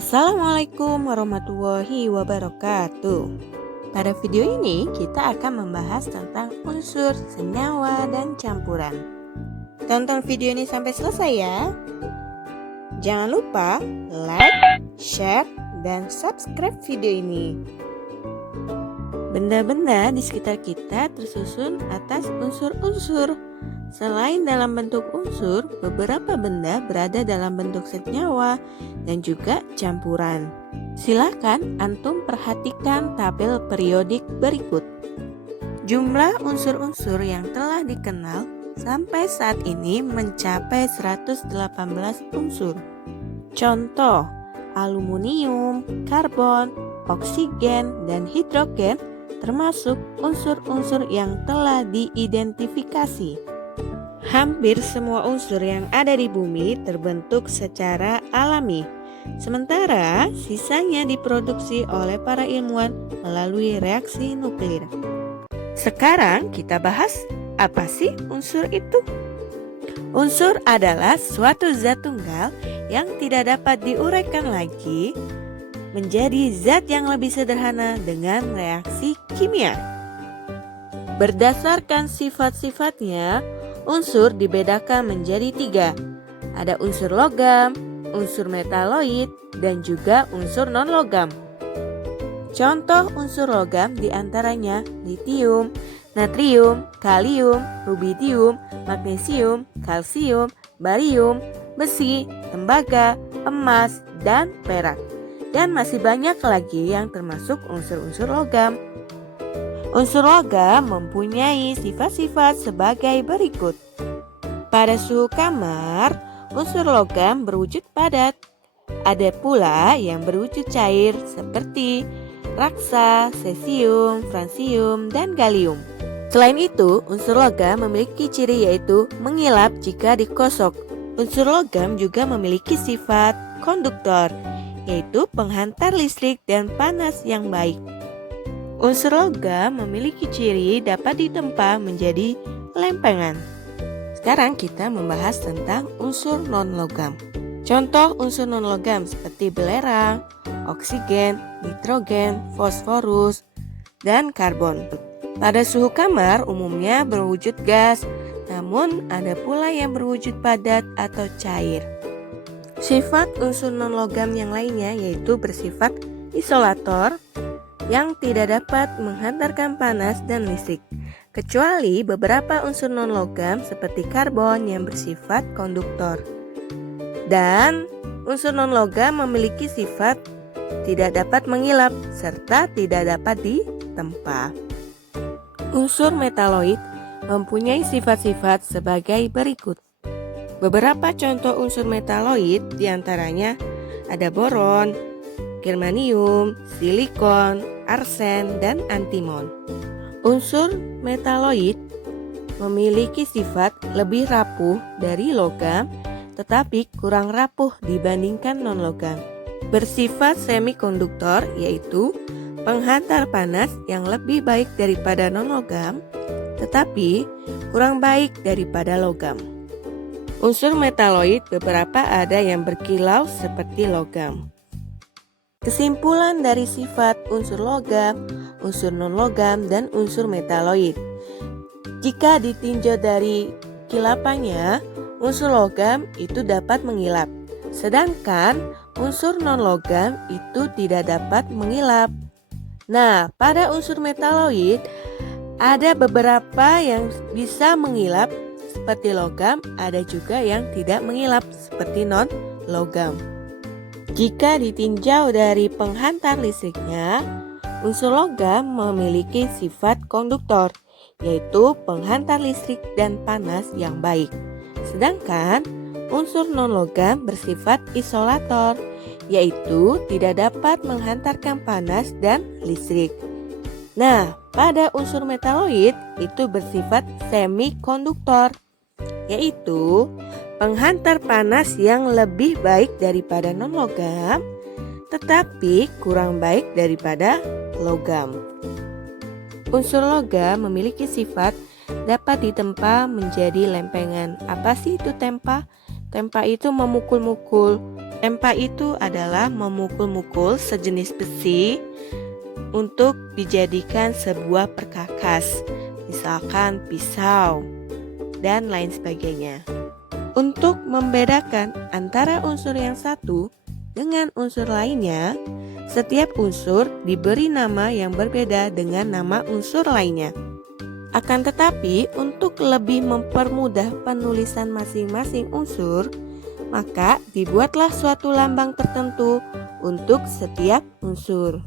Assalamualaikum warahmatullahi wabarakatuh. Pada video ini kita akan membahas tentang unsur, senyawa, dan campuran. Tonton video ini sampai selesai ya. Jangan lupa like, share, dan subscribe video ini. Benda-benda di sekitar kita tersusun atas unsur-unsur. Selain dalam bentuk unsur, beberapa benda berada dalam bentuk senyawa dan juga campuran. Silakan antum perhatikan tabel periodik berikut. Jumlah unsur-unsur yang telah dikenal sampai saat ini mencapai 118 unsur. Contoh, aluminium, karbon, oksigen, dan hidrogen termasuk unsur-unsur yang telah diidentifikasi. Hampir semua unsur yang ada di bumi terbentuk secara alami, sementara sisanya diproduksi oleh para ilmuwan melalui reaksi nuklir. Sekarang kita bahas, apa sih unsur itu? Unsur adalah suatu zat tunggal yang tidak dapat diuraikan lagi menjadi zat yang lebih sederhana dengan reaksi kimia. Berdasarkan sifat-sifatnya, unsur dibedakan menjadi 3. Ada unsur logam, unsur metaloid, dan juga unsur non-logam. Contoh unsur logam diantaranya litium, natrium, kalium, rubidium, magnesium, kalsium, barium, besi, tembaga, emas, dan perak. Dan masih banyak lagi yang termasuk unsur-unsur logam. Unsur logam mempunyai sifat-sifat sebagai berikut. Pada suhu kamar, unsur logam berwujud padat. Ada pula yang berwujud cair seperti raksa, cesium, francium, dan gallium. Selain itu, unsur logam memiliki ciri yaitu mengilap jika dikosok. Unsur logam juga memiliki sifat konduktor, yaitu penghantar listrik dan panas yang baik. Unsur logam memiliki ciri dapat ditempa menjadi lempengan. Sekarang kita membahas tentang unsur non-logam. Contoh unsur non-logam seperti belerang, oksigen, nitrogen, fosforus, dan karbon. Pada suhu kamar umumnya berwujud gas, namun ada pula yang berwujud padat atau cair. Sifat unsur non-logam yang lainnya yaitu bersifat isolator, yang tidak dapat menghantarkan panas dan listrik, kecuali beberapa unsur non-logam seperti karbon yang bersifat konduktor. Dan unsur non-logam memiliki sifat tidak dapat mengilap serta tidak dapat ditempa. Unsur metaloid mempunyai sifat-sifat sebagai berikut. Beberapa contoh unsur metaloid diantaranya ada boron, germanium, silikon, arsen, dan antimon. Unsur metaloid memiliki sifat lebih rapuh dari logam, tetapi kurang rapuh dibandingkan non-logam. Bersifat semikonduktor, yaitu penghantar panas yang lebih baik daripada non-logam, tetapi kurang baik daripada logam. Unsur metaloid beberapa ada yang berkilau seperti logam. Kesimpulan dari sifat unsur logam, unsur non-logam, dan unsur metaloid. Jika ditinjau dari kilapannya, unsur logam itu dapat mengilap, sedangkan unsur non-logam itu tidak dapat mengilap. Nah, pada unsur metaloid ada beberapa yang bisa mengilap seperti logam, ada juga yang tidak mengilap seperti non-logam. Jika ditinjau dari penghantar listriknya, unsur logam memiliki sifat konduktor, yaitu penghantar listrik dan panas yang baik. Sedangkan unsur non-logam bersifat isolator, yaitu tidak dapat menghantarkan panas dan listrik. Nah, pada unsur metaloid itu bersifat semikonduktor, yaitu penghantar panas yang lebih baik daripada non-logam, tetapi kurang baik daripada logam. Unsur logam memiliki sifat dapat ditempa menjadi lempengan. Apa sih itu tempa? Tempa itu memukul-mukul Tempa itu adalah memukul-mukul sejenis besi untuk dijadikan sebuah perkakas, misalkan pisau dan lain sebagainya. Untuk membedakan antara unsur yang satu dengan unsur lainnya, setiap unsur diberi nama yang berbeda dengan nama unsur lainnya. Akan tetapi, untuk lebih mempermudah penulisan masing-masing unsur, maka dibuatlah suatu lambang tertentu untuk setiap unsur.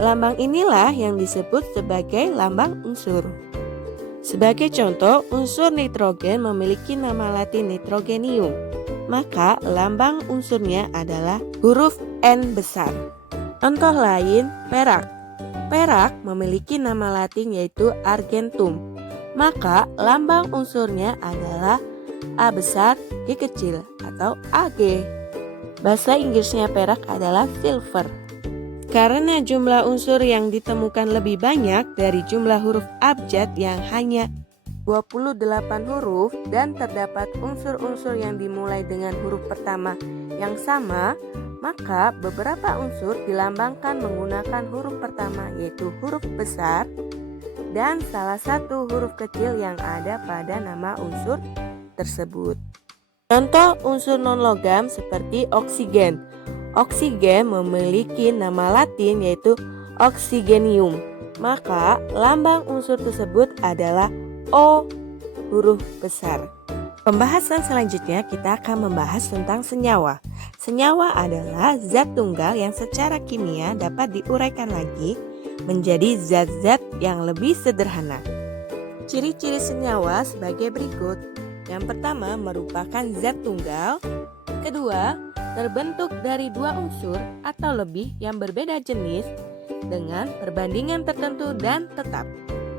Lambang inilah yang disebut sebagai lambang unsur. Sebagai contoh, unsur nitrogen memiliki nama latin nitrogenium, maka lambang unsurnya adalah huruf N besar. Contoh lain, perak. Perak memiliki nama latin yaitu argentum, maka lambang unsurnya adalah A besar G kecil atau Ag. Bahasa Inggrisnya perak adalah silver. Karena jumlah unsur yang ditemukan lebih banyak dari jumlah huruf abjad yang hanya 28 huruf dan terdapat unsur-unsur yang dimulai dengan huruf pertama yang sama, maka beberapa unsur dilambangkan menggunakan huruf pertama yaitu huruf besar dan salah satu huruf kecil yang ada pada nama unsur tersebut. Contoh unsur non-logam seperti oksigen. Oksigen memiliki nama latin yaitu oxygenium, maka lambang unsur tersebut adalah O huruf besar. Pembahasan selanjutnya kita akan membahas tentang senyawa. Senyawa adalah zat tunggal yang secara kimia dapat diuraikan lagi menjadi zat-zat yang lebih sederhana. Ciri-ciri senyawa sebagai berikut. Yang pertama merupakan zat tunggal. Kedua, terbentuk dari dua unsur atau lebih yang berbeda jenis dengan perbandingan tertentu dan tetap.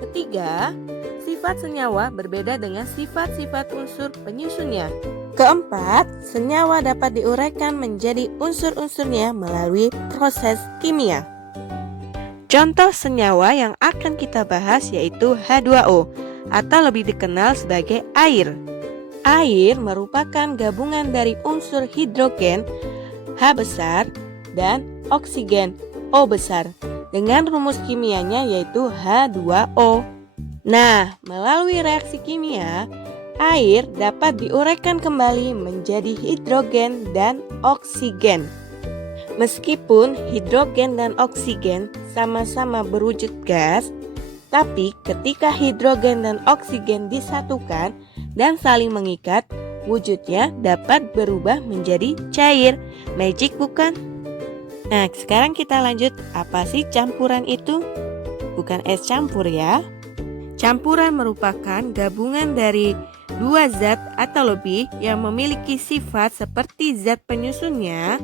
Ketiga, sifat senyawa berbeda dengan sifat-sifat unsur penyusunnya. Keempat, senyawa dapat diuraikan menjadi unsur-unsurnya melalui proses kimia. Contoh senyawa yang akan kita bahas yaitu H2O atau lebih dikenal sebagai air. Air merupakan gabungan dari unsur hidrogen H besar dan oksigen O besar dengan rumus kimianya yaitu H2O. Nah, melalui reaksi kimia, air dapat diuraikan kembali menjadi hidrogen dan oksigen. Meskipun hidrogen dan oksigen sama-sama berwujud gas, tapi ketika hidrogen dan oksigen disatukan dan saling mengikat, wujudnya dapat berubah menjadi cair. Magic bukan? Nah, sekarang kita lanjut. Apa sih campuran itu? Bukan es campur ya. Campuran merupakan gabungan dari dua zat atau lebih yang memiliki sifat seperti zat penyusunnya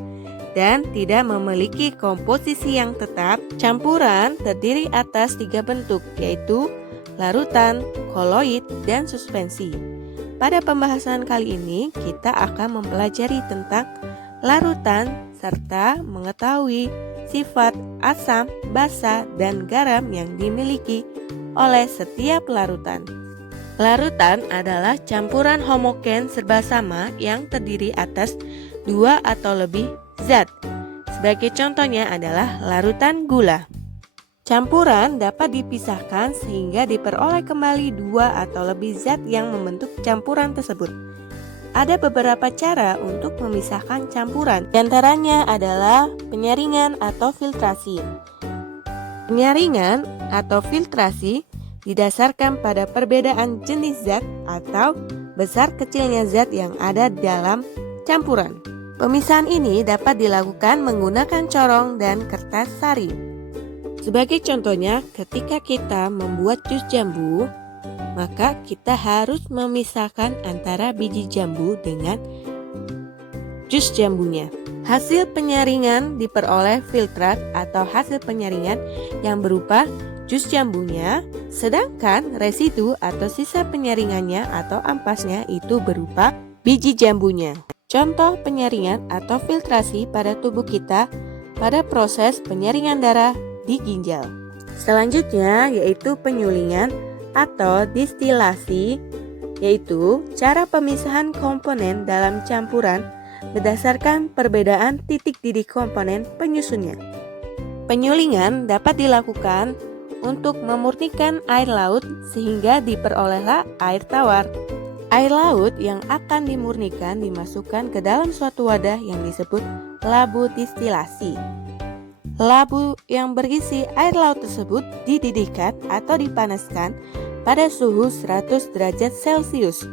dan tidak memiliki komposisi yang tetap. Campuran terdiri atas 3 bentuk, yaitu larutan, koloid, dan suspensi. Pada pembahasan kali ini, kita akan mempelajari tentang larutan serta mengetahui sifat asam, basa, dan garam yang dimiliki oleh setiap larutan. Larutan adalah campuran homogen serba sama yang terdiri atas 2 atau lebih zat. Sebagai contohnya adalah larutan gula. Campuran dapat dipisahkan sehingga diperoleh kembali 2 atau lebih zat yang membentuk campuran tersebut. Ada beberapa cara untuk memisahkan campuran. Di antaranya adalah penyaringan atau filtrasi. Penyaringan atau filtrasi didasarkan pada perbedaan jenis zat atau besar kecilnya zat yang ada dalam campuran. Pemisahan ini dapat dilakukan menggunakan corong dan kertas sari. Sebagai contohnya, ketika kita membuat jus jambu, maka kita harus memisahkan antara biji jambu dengan jus jambunya. Hasil penyaringan diperoleh filtrat atau hasil penyaringan yang berupa jus jambunya, sedangkan residu atau sisa penyaringannya atau ampasnya itu berupa biji jambunya. Contoh penyaringan atau filtrasi pada tubuh kita pada proses penyaringan darah di ginjal. Selanjutnya yaitu penyulingan atau distilasi, yaitu cara pemisahan komponen dalam campuran berdasarkan perbedaan titik didih komponen penyusunnya. Penyulingan dapat dilakukan untuk memurnikan air laut sehingga diperolehlah air tawar. Air laut yang akan dimurnikan dimasukkan ke dalam suatu wadah yang disebut labu distilasi. Labu yang berisi air laut tersebut dididihkan atau dipanaskan pada suhu 100 derajat Celcius.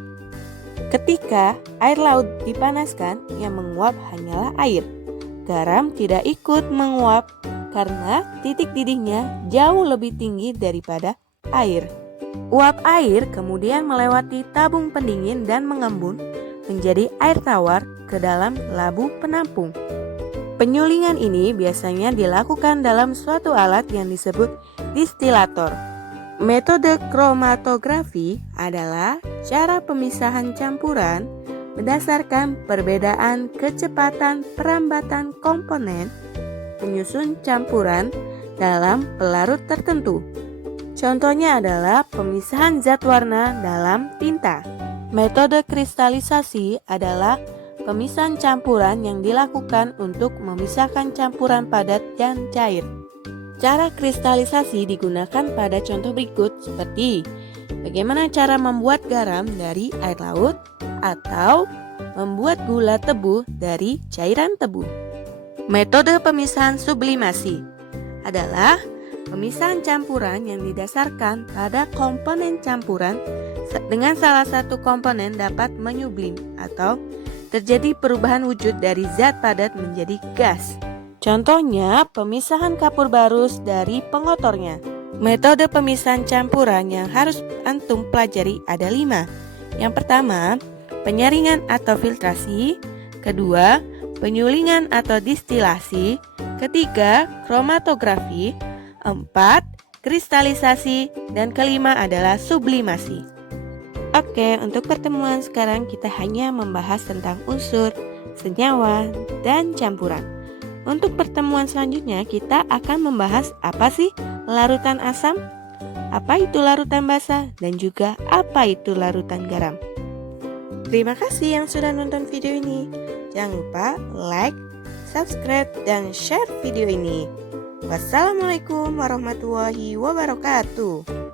Ketika air laut dipanaskan, yang menguap hanyalah air. Garam tidak ikut menguap karena titik didihnya jauh lebih tinggi daripada air. Uap air kemudian melewati tabung pendingin dan mengembun menjadi air tawar ke dalam labu penampung. Penyulingan ini biasanya dilakukan dalam suatu alat yang disebut distilator. Metode kromatografi adalah cara pemisahan campuran berdasarkan perbedaan kecepatan perambatan komponen penyusun campuran dalam pelarut tertentu. Contohnya adalah pemisahan zat warna dalam tinta. Metode kristalisasi adalah pemisahan campuran yang dilakukan untuk memisahkan campuran padat dan cair. Cara kristalisasi digunakan pada contoh berikut seperti bagaimana cara membuat garam dari air laut atau membuat gula tebu dari cairan tebu. Metode pemisahan sublimasi adalah pemisahan campuran yang didasarkan pada komponen campuran dengan salah satu komponen dapat menyublim atau terjadi perubahan wujud dari zat padat menjadi gas. Contohnya pemisahan kapur barus dari pengotornya. Metode pemisahan campuran yang harus antum pelajari ada 5. Yang pertama, penyaringan atau filtrasi. Kedua, penyulingan atau distilasi. Ketiga, kromatografi. 4, kristalisasi. Dan kelima adalah sublimasi. Oke, untuk pertemuan sekarang kita hanya membahas tentang unsur, senyawa, dan campuran. Untuk pertemuan selanjutnya kita akan membahas apa sih larutan asam, apa itu larutan basa, dan juga apa itu larutan garam. Terima kasih yang sudah nonton video ini. Jangan lupa like, subscribe, dan share video ini. Wassalamualaikum warahmatullahi wabarakatuh.